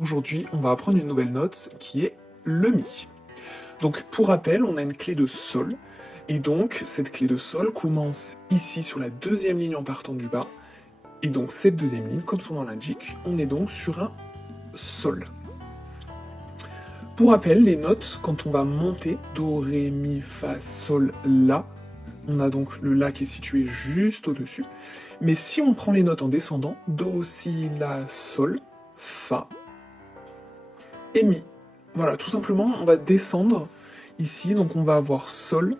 Aujourd'hui, on va apprendre une nouvelle note qui est le Mi. Donc pour rappel, on a une clé de Sol, et donc cette clé de Sol commence ici sur la deuxième ligne en partant du bas, et donc cette deuxième ligne, comme son nom l'indique, on est donc sur un Sol. Pour rappel, les notes, quand on va monter, Do, Ré, Mi, Fa, Sol, La, on a donc le La qui est situé juste au-dessus, mais si on prend les notes en descendant, Do, Si, La, Sol, Fa et Mi. Voilà, tout simplement, on va descendre ici, donc on va avoir Sol,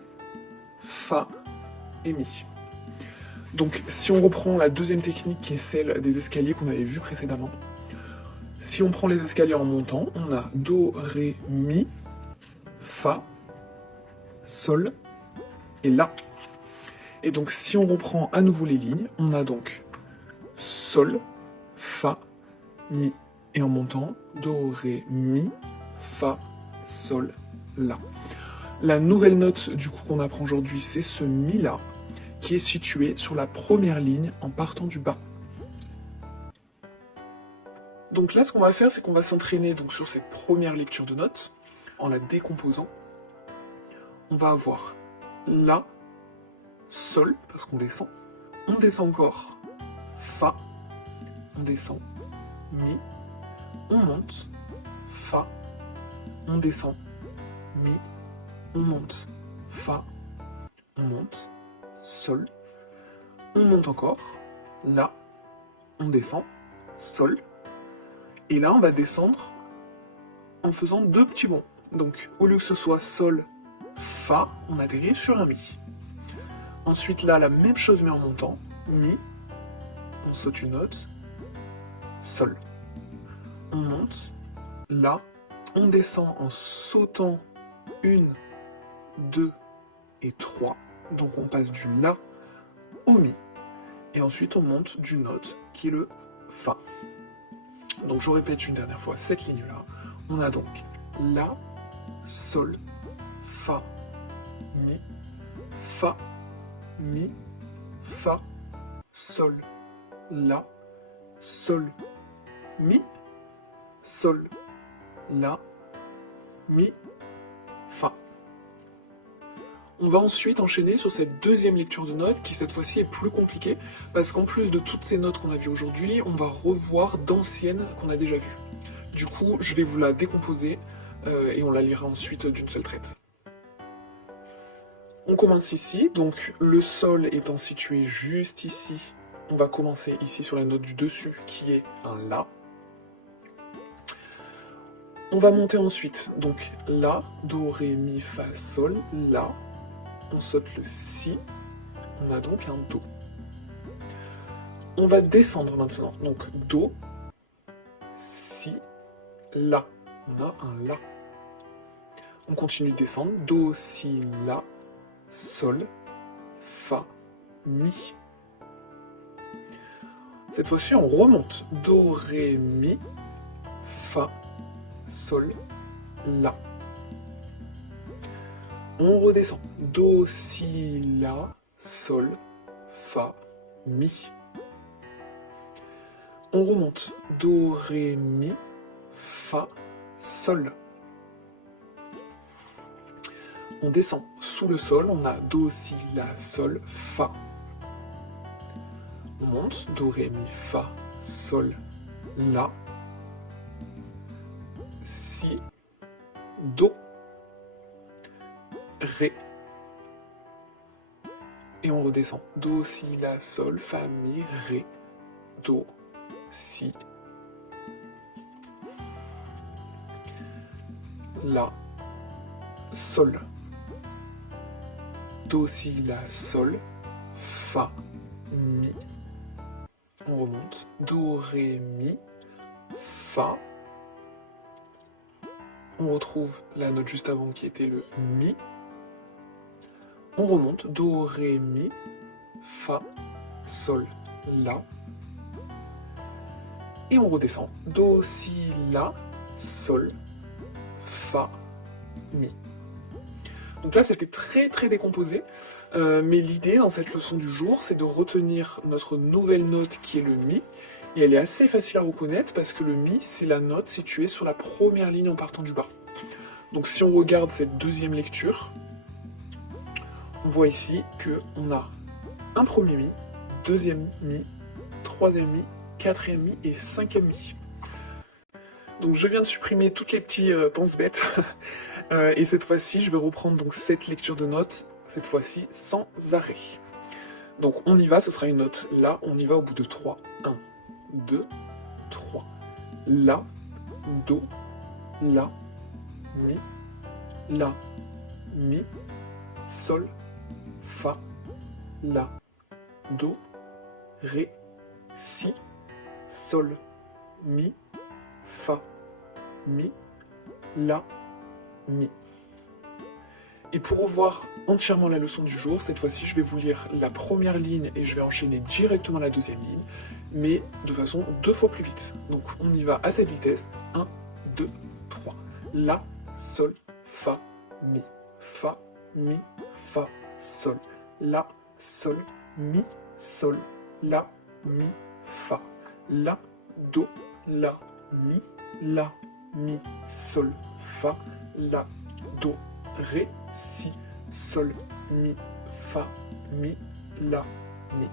Fa et Mi. Donc si on reprend la deuxième technique qui est celle des escaliers qu'on avait vu précédemment, si on prend les escaliers en montant, on a Do, Ré, Mi, Fa, Sol et La. Et donc si on reprend à nouveau les lignes, on a donc Sol, Fa, Mi. Et en montant, Do, Ré, Mi, Fa, Sol, La. La nouvelle note du coup qu'on apprend aujourd'hui, c'est ce Mi là, qui est situé sur la première ligne en partant du bas. Donc là, ce qu'on va faire, c'est qu'on va s'entraîner donc sur cette première lecture de notes en la décomposant. On va avoir La, Sol, parce qu'on descend. On descend encore Fa, on descend Mi, on monte Fa, on descend Mi, on monte Fa, on monte Sol, on monte encore La, on descend Sol. Et là, on va descendre en faisant deux petits bonds. Donc, au lieu que ce soit Sol, Fa, on atterrit sur un Mi. Ensuite, là, la même chose, mais en montant. Mi, on saute une note. Sol. On monte. La, on descend en sautant une, deux et trois. Donc, on passe du La au Mi. Et ensuite, on monte d'une note qui est le Fa. Donc je répète une dernière fois cette ligne-là. On a donc La, Sol, Fa, Mi, Fa, Mi, Fa, Sol, La, Sol, Mi, Sol, La, Mi, Fa. On va ensuite enchaîner sur cette deuxième lecture de notes qui cette fois-ci est plus compliquée parce qu'en plus de toutes ces notes qu'on a vues aujourd'hui, on va revoir d'anciennes qu'on a déjà vues. Du coup, je vais vous la décomposer et on la lira ensuite d'une seule traite. On commence ici, donc le Sol étant situé juste ici, on va commencer ici sur la note du dessus qui est un La. On va monter ensuite, donc La, Do, Ré, Mi, Fa, Sol, La. On saute le Si, on a donc un Do. On va descendre maintenant, donc Do, Si, La, on a un La. On continue de descendre, Do, Si, La, Sol, Fa, Mi. Cette fois-ci on remonte, Do, Ré, Mi, Fa, Sol, La. On redescend. Do, Si, La, Sol, Fa, Mi. On remonte. Do, Ré, Mi, Fa, Sol. On descend. Sous le Sol, on a Do, Si, La, Sol, Fa. On monte. Do, Ré, Mi, Fa, Sol, La. Si, Do, Ré. Et on redescend. Do, Si, La, Sol, Fa, Mi, Ré, Do, Si, La, Sol. Do, Si, La, Sol, Fa, Mi. On remonte. Do, Ré, Mi, Fa. On retrouve la note juste avant qui était le Mi. On remonte. Do, Ré, Mi, Fa, Sol, La. Et on redescend. Do, Si, La, Sol, Fa, Mi. Donc là, c'était très décomposé. Mais l'idée dans cette leçon du jour, c'est de retenir notre nouvelle note qui est le Mi Et elle est assez facile à reconnaître parce que le Mi, c'est la note située sur la première ligne en partant du bas. Donc si on regarde cette deuxième lecture, on voit ici qu'on a un premier Mi, deuxième Mi, troisième Mi, quatrième Mi et cinquième Mi. Donc je viens de supprimer toutes les petits pense-bêtes. Et cette fois-ci, je vais reprendre donc cette lecture de notes, cette fois-ci sans arrêt. Donc on y va, ce sera une note là, on y va au bout de 3. 1, 2, 3. La, Do, La, Mi, La, Mi, Sol, Fa, La, Do, Ré, Si, Sol, Mi, Fa, Mi, La, Mi. Et pour revoir entièrement la leçon du jour, cette fois-ci je vais vous lire la première ligne et je vais enchaîner directement la deuxième ligne, mais de façon 2 fois plus vite. Donc on y va à cette vitesse, 1, 2, 3. La, Sol, Fa, Mi, Fa, Mi, Fa, Sol, La, Sol, Mi, Sol, La, Mi, Fa, La, Do, La, Mi, Sol, Fa, La, Do, Ré, Si, Sol, Mi, Fa, Mi, La, Mi.